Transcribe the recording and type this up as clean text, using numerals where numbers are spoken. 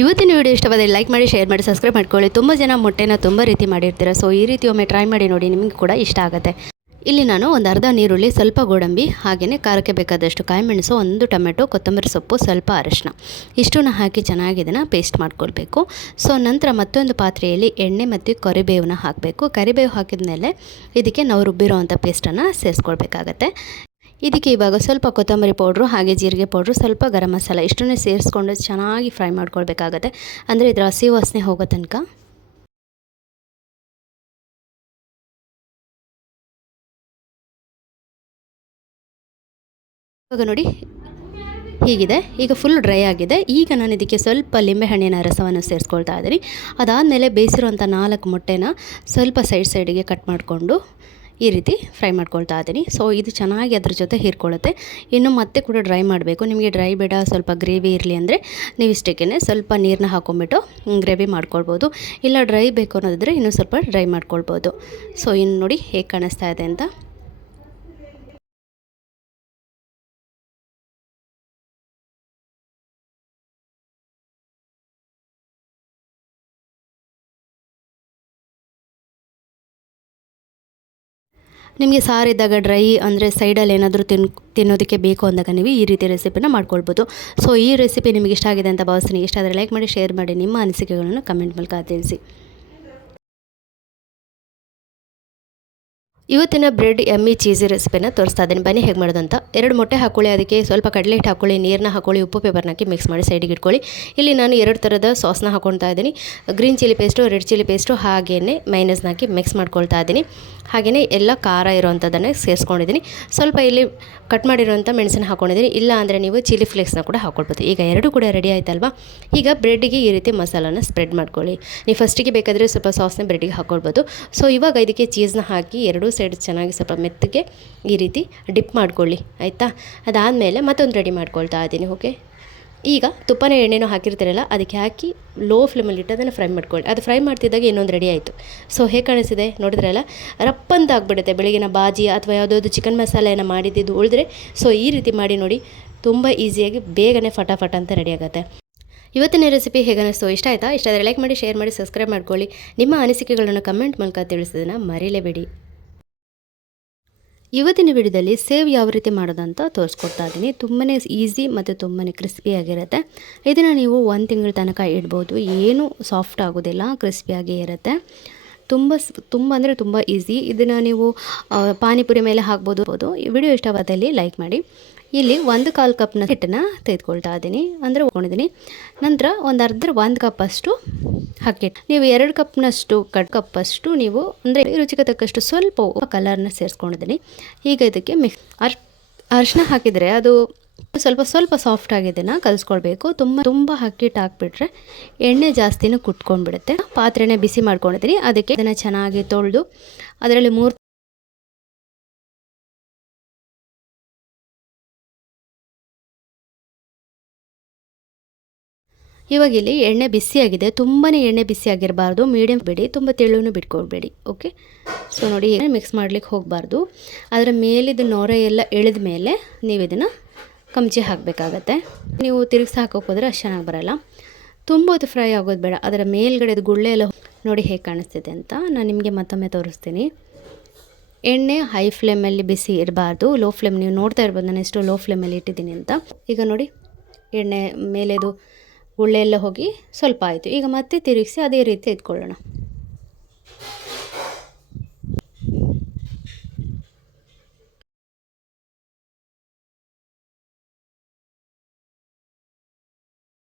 ಇವತ್ತಿನ ವಿಡಿಯೋ ಇಷ್ಟವಾದರೆ ಲೈಕ್ ಮಾಡಿ, ಶೇರ್ ಮಾಡಿ, ಸಬ್ಸ್ಕ್ರೈಬ್ ಮಾಡ್ಕೊಳ್ಳಿ. ತುಂಬ ಜನ ಮೊಟ್ಟೆನ ತುಂಬ ರೀತಿ ಮಾಡಿರ್ತೀರ. ಸೊ ಈ ರೀತಿ ಒಮ್ಮೆ ಟ್ರೈ ಮಾಡಿ ನೋಡಿ, ನಿಮಗೆ ಕೂಡ ಇಷ್ಟ ಆಗುತ್ತೆ. ಇಲ್ಲಿ ನಾನು ಒಂದು ಅರ್ಧ ನೀರುಳ್ಳಿ, ಸ್ವಲ್ಪ ಗೋಡಂಬಿ, ಹಾಗೆಯೇ ಖಾರಕ್ಕೆ ಬೇಕಾದಷ್ಟು ಕಾಯಿಮೆಣಸು, ಒಂದು ಟೊಮೆಟೊ, ಕೊತ್ತಂಬರಿ ಸೊಪ್ಪು, ಸ್ವಲ್ಪ ಅರಿಶಿನ ಇಷ್ಟನ್ನು ಹಾಕಿ ಚೆನ್ನಾಗಿ ಇದನ್ನು ಪೇಸ್ಟ್ ಮಾಡ್ಕೊಳ್ಬೇಕು. ಸೊ ನಂತರ ಮತ್ತೊಂದು ಪಾತ್ರೆಯಲ್ಲಿ ಎಣ್ಣೆ ಮತ್ತು ಕರಿಬೇವನ್ನ ಹಾಕಬೇಕು. ಕರಿಬೇವು ಹಾಕಿದ ಮೇಲೆ ಇದಕ್ಕೆ ನಾವು ರುಬ್ಬಿರೋ ಅಂಥ ಪೇಸ್ಟನ್ನು ಸೇರಿಸ್ಕೊಳ್ಬೇಕಾಗತ್ತೆ. ಇದಕ್ಕೆ ಇವಾಗ ಸ್ವಲ್ಪ ಕೊತ್ತಂಬರಿ ಪೌಡ್ರು, ಹಾಗೆ ಜೀರಿಗೆ ಪೌಡ್ರು, ಸ್ವಲ್ಪ ಗರಂ ಮಸಾಲ ಇಷ್ಟನ್ನೇ ಸೇರಿಸ್ಕೊಂಡು ಚೆನ್ನಾಗಿ ಫ್ರೈ ಮಾಡ್ಕೊಳ್ಬೇಕಾಗತ್ತೆ. ಅಂದರೆ ಇದರ ಹಸಿ ವಾಸನೆ ಹೋಗೋ ತನಕ. ಇವಾಗ ನೋಡಿ ಹೀಗಿದೆ. ಈಗ ಫುಲ್ ಡ್ರೈ ಆಗಿದೆ. ಈಗ ನಾನು ಇದಕ್ಕೆ ಸ್ವಲ್ಪ ಲಿಂಬೆಹಣ್ಣಿನ ರಸವನ್ನು ಸೇರಿಸ್ಕೊಳ್ತಾ ಇದ್ದೀನಿ. ಅದಾದಮೇಲೆ ಬೇಯಿಸಿರುವಂಥ 4 ಮೊಟ್ಟೆನ ಸ್ವಲ್ಪ ಸೈಡಿಗೆ ಕಟ್ ಮಾಡಿಕೊಂಡು ಈ ರೀತಿ ಫ್ರೈ ಮಾಡ್ಕೊಳ್ತಾ ಇದ್ದೀನಿ. ಸೊ ಇದು ಚೆನ್ನಾಗಿ ಅದ್ರ ಜೊತೆ ಹೀರ್ಕೊಳ್ಳುತ್ತೆ. ಇನ್ನು ಮತ್ತೆ ಕೂಡ ಡ್ರೈ ಮಾಡಬೇಕು. ನಿಮಗೆ ಡ್ರೈ ಬೇಡ, ಸ್ವಲ್ಪ ಗ್ರೇವಿ ಇರಲಿ ಅಂದರೆ ನೀವು ಇಷ್ಟಕ್ಕೇ ಸ್ವಲ್ಪ ನೀರನ್ನ ಹಾಕೊಂಡ್ಬಿಟ್ಟು ಗ್ರೇವಿ ಮಾಡ್ಕೊಳ್ಬೋದು. ಇಲ್ಲ ಡ್ರೈ ಬೇಕು ಅನ್ನೋದಿದ್ರೆ ಇನ್ನೂ ಸ್ವಲ್ಪ ಡ್ರೈ ಮಾಡ್ಕೊಳ್ಬೋದು. ಸೊ ಇನ್ನು ನೋಡಿ ಹೇಗೆ ಕಾಣಿಸ್ತಾ ಇದೆ ಅಂತ. ನಿಮಗೆ ಸಾರಿದ್ದಾಗ ಡ್ರೈ ಅಂದರೆ ಸೈಡಲ್ಲಿ ಏನಾದರೂ ತಿನ್ನೋದಕ್ಕೆ ಬೇಕು ಅಂದಾಗ ನೀವು ಈ ರೀತಿ ರೆಸಿಪಿನ ಮಾಡ್ಕೊಳ್ಬೋದು. ಸೊ ಈ ರೆಸಿಪಿ ನಿಮಗೆ ಇಷ್ಟ ಆಗಿದೆ ಅಂತ ಭಾವಿಸ್ತೀನಿ. ಇಷ್ಟ ಆದರೆ ಲೈಕ್ ಮಾಡಿ, ಶೇರ್ ಮಾಡಿ, ನಿಮ್ಮ ಅನಿಸಿಕೆಗಳನ್ನು ಕಮೆಂಟ್ ಮೂಲಕ ತಿಳಿಸಿ. ಇವತ್ತಿನ ಬ್ರೆಡ್ ಯಮ್ಮಿ ಚೀಸಿ ರೆಸಿಪಿನ ತೋರಿಸ್ತಾ ಇದ್ದೀನಿ. ಬನ್ನಿ ಹೇಗೆ ಮಾಡೋದು ಅಂತ. 2 ಮೊಟ್ಟೆ ಹಾಕ್ಕೊಳ್ಳಿ, ಅದಕ್ಕೆ ಸ್ವಲ್ಪ ಕಡಲೆ ಹಿಟ್ಟು ಹಾಕ್ಕೊಳ್ಳಿ, ನೀರನ್ನ ಹಾಕ್ಕೊಳ್ಳಿ, ಉಪ್ಪು ಪೇಪರ್ನ ಹಾಕಿ ಮಿಕ್ಸ್ ಮಾಡಿ ಸೈಡಿಗೆ ಇಟ್ಕೊಳ್ಳಿ. ಇಲ್ಲಿ ನಾನು 2 ಥರದ ಸಾಸ್ನ ಹಾಕ್ಕೊಳ್ತಾ ಇದ್ದೀನಿ. Green chilli paste, red chilli paste, ಹಾಗೆಯೇ ಮೈನಸ್ನ ಹಾಕಿ ಮಿಕ್ಸ್ ಮಾಡ್ಕೊಳ್ತಾ ಇದ್ದೀನಿ. ಹಾಗೆಯೇ ಎಲ್ಲ ಖಾರ ಇರೋವಂಥದ್ದನ್ನೇ ಸೇರಿಸ್ಕೊಂಡಿದ್ದೀನಿ. ಸ್ವಲ್ಪ ಇಲ್ಲಿ ಕಟ್ ಮಾಡಿರೋಂಥ ಮೆಣಸನ್ನು ಹಾಕ್ಕೊಂಡಿದ್ದೀನಿ. ಇಲ್ಲ ಅಂದರೆ ನೀವು ಚಿಲ್ಲಿ ಫ್ಲೇಕ್ಸ್ನ ಕೂಡ ಹಾಕ್ಕೊಳ್ಬೋದು. ಈಗ 2 ಕೂಡ ರೆಡಿ ಆಯ್ತಲ್ವಾ. ಈಗ ಬ್ರೆಡ್ಡಿಗೆ ಈ ರೀತಿ ಮಸಾಲಾನ ಸ್ಪ್ರೆಡ್ ಮಾಡ್ಕೊಳ್ಳಿ. ನೀವು ಫಸ್ಟಿಗೆ ಬೇಕಾದರೆ ಸ್ವಲ್ಪ ಸಾಸ್ನ ಬ್ರೆಡ್ಡಿಗೆ ಹಾಕ್ಕೊಳ್ಬೋದು. ಸೊ ಇವಾಗ ಇದಕ್ಕೆ ಚೀಸ್ನ ಹಾಕಿ 2 ಸೈಡ್ ಚೆನ್ನಾಗಿ ಸ್ವಲ್ಪ ಮೆತ್ತಗೆ ಈ ರೀತಿ ಡಿಪ್ ಮಾಡ್ಕೊಳ್ಳಿ, ಆಯಿತಾ. ಅದಾದಮೇಲೆ ಮತ್ತೊಂದು ರೆಡಿ ಮಾಡ್ಕೊಳ್ತಾ ಇದ್ದೀನಿ. ಓಕೆ, ಈಗ ತುಪ್ಪನ ಎಣ್ಣೆನೂ ಹಾಕಿರ್ತೀರಲ್ಲ, ಅದಕ್ಕೆ ಹಾಕಿ ಲೋ ಫ್ಲೇಮಲ್ಲಿ ಇಟ್ಟು ಅದನ್ನು ಫ್ರೈ ಮಾಡ್ಕೊಳ್ಳಿ. ಅದು ಫ್ರೈ ಮಾಡ್ತಿದ್ದಾಗ ಇನ್ನೊಂದು ರೆಡಿ ಆಯಿತು. ಸೊ ಹೇಗೆ ಕಾಣಿಸಿದೆ ನೋಡಿದ್ರಲ್ಲ, ರಪ್ಪಂತ ಆಗಿಬಿಡುತ್ತೆ. ಬೆಳಗಿನ ಬಾಜಿ ಅಥವಾ ಯಾವುದಾದ್ರು ಚಿಕನ್ ಮಸಾಲೆಯನ್ನು ಮಾಡಿದ್ದು ಉಳಿದ್ರೆ ಸೊ ಈ ರೀತಿ ಮಾಡಿ ನೋಡಿ, ತುಂಬ ಈಸಿಯಾಗಿ ಬೇಗನೆ ಫಟಾಫಟ್ ಅಂತ ರೆಡಿ ಆಗುತ್ತೆ. ಇವತ್ತಿನ ರೆಸಿಪಿ ಹೇಗೆ ಅನ್ನಿಸ್ತು, ಇಷ್ಟ ಆಯಿತಾ? ಇಷ್ಟ ಆದರೆ ಲೈಕ್ ಮಾಡಿ, ಶೇರ್ ಮಾಡಿ, ಸಬ್ಸ್ಕ್ರೈಬ್ ಮಾಡ್ಕೊಳ್ಳಿ. ನಿಮ್ಮ ಅನಿಸಿಕೆಗಳನ್ನು ಕಮೆಂಟ್ ಮೂಲಕ ತಿಳಿಸೋದನ್ನು ಮರೀಲೇಬೇಡಿ. ಇವತ್ತಿನ ವಿಡಿಯೋದಲ್ಲಿ ಸೇವ್ ಯಾವ ರೀತಿ ಮಾಡೋದಂತ ತೋರಿಸ್ಕೊಡ್ತಾ ಇದ್ದೀನಿ. ತುಂಬಾ ಈಸಿ ಮತ್ತು ತುಂಬಾ ಕ್ರಿಸ್ಪಿಯಾಗಿರುತ್ತೆ. ಇದನ್ನು ನೀವು 1 ತಿಂಗಳ ತನಕ ಇಡ್ಬೋದು. ಏನೂ ಸಾಫ್ಟ್ ಆಗೋದಿಲ್ಲ, ಕ್ರಿಸ್ಪಿಯಾಗೇ ಇರುತ್ತೆ. ತುಂಬ ಅಂದರೆ ತುಂಬ ಈಸಿ. ಇದನ್ನು ನೀವು ಪಾನಿಪುರಿ ಮೇಲೆ ಹಾಕ್ಬೋದು. ಈ ವಿಡಿಯೋ ಇಷ್ಟವಾದಲ್ಲಿ ಲೈಕ್ ಮಾಡಿ. ಇಲ್ಲಿ 1/4 ಕಪ್ನ ಹಿಟ್ಟನ್ನು ತೆಗೆದುಕೊಳ್ತಾ ಇದ್ದೀನಿ, ಅಂದರೆ ಹೋಗ್ಕೊಂಡಿದ್ದೀನಿ. ನಂತರ ಒಂದು ಕಪ್ಪಷ್ಟು ಹಾಕಿ, ನೀವು 2 ಕಪ್ನಷ್ಟು ಕಪ್ಪಷ್ಟು ನೀವು ಅಂದರೆ ರುಚಿಗೆ ತಕ್ಕಷ್ಟು ಸ್ವಲ್ಪ ಕಲರ್ನ ಸೇರಿಸ್ಕೊಂಡಿದ್ದೀನಿ. ಈಗ ಇದಕ್ಕೆ ಅರಿಶಿನ ಹಾಕಿದರೆ ಅದು ಸ್ವಲ್ಪ ಸಾಫ್ಟ್ ಆಗಿದ್ದನ್ನು ಕಲಿಸ್ಕೊಳ್ಬೇಕು. ತುಂಬ ಹಾಕಿಬಿಟ್ರೆ ಎಣ್ಣೆ ಜಾಸ್ತಿನೂ ಕುಟ್ಕೊಂಡ್ಬಿಡುತ್ತೆ. ಪಾತ್ರೆನೇ ಬಿಸಿ ಮಾಡ್ಕೊಂಡಿದ್ದೀನಿ. ಅದಕ್ಕೆ ಇದನ್ನು ಚೆನ್ನಾಗಿ ತೊಳೆದು ಅದರಲ್ಲಿ 3 ಇವಾಗ ಇಲ್ಲಿ ಎಣ್ಣೆ ಬಿಸಿಯಾಗಿದೆ. ತುಂಬಾ ಎಣ್ಣೆ ಬಿಸಿಯಾಗಿರಬಾರ್ದು, ಮೀಡಿಯಮ್ ಬಿಡಿ, ತುಂಬ ತೆಳುವೂ ಬಿಟ್ಕೊಳ್ಬೇಡಿ. ಓಕೆ, ಸೊ ನೋಡಿ ಮಿಕ್ಸ್ ಮಾಡ್ಲಿಕ್ಕೆ ಹೋಗಬಾರ್ದು. ಅದರ ಮೇಲಿದ್ದು ನೊರೆ ಎಲ್ಲ ಎಳೆದ ಮೇಲೆ ನೀವು ಇದನ್ನು ಕಮ್ಚಿ ಹಾಕಬೇಕಾಗತ್ತೆ. ನೀವು ತಿರುಗಿಸಿ ಹಾಕೋಕೆ ಹೋದರೆ ಅಷ್ಟು ಚೆನ್ನಾಗಿ ಬರೋಲ್ಲ. ತುಂಬ ಹೊತ್ತು ಫ್ರೈ ಆಗೋದು ಬೇಡ. ಅದರ ಮೇಲ್ಗಡೆದು ಗುಳ್ಳೆ ಎಲ್ಲ ನೋಡಿ ಹೇಗೆ ಕಾಣಿಸ್ತಿದೆ ಅಂತ ನಾನು ನಿಮಗೆ ಮತ್ತೊಮ್ಮೆ ತೋರಿಸ್ತೀನಿ. ಎಣ್ಣೆ ಹೈ ಫ್ಲೇಮಲ್ಲಿ ಬಿಸಿ ಇರಬಾರ್ದು, ಲೋ ಫ್ಲೇಮ್. ನೀವು ನೋಡ್ತಾ ಇರ್ಬೋದು ನಾನು ಎಷ್ಟು ಲೋ ಫ್ಲೇಮಲ್ಲಿ ಇಟ್ಟಿದ್ದೀನಿ ಅಂತ. ಈಗ ನೋಡಿ ಎಣ್ಣೆ ಮೇಲೆದು ಗುಳ್ಳೆ ಎಲ್ಲ ಹೋಗಿ ಸ್ವಲ್ಪ ಆಯಿತು. ಈಗ ಮತ್ತೆ ತಿರುಗಿಸಿ ಅದೇ ರೀತಿ ಇಟ್ಕೊಳ್ಳೋಣ.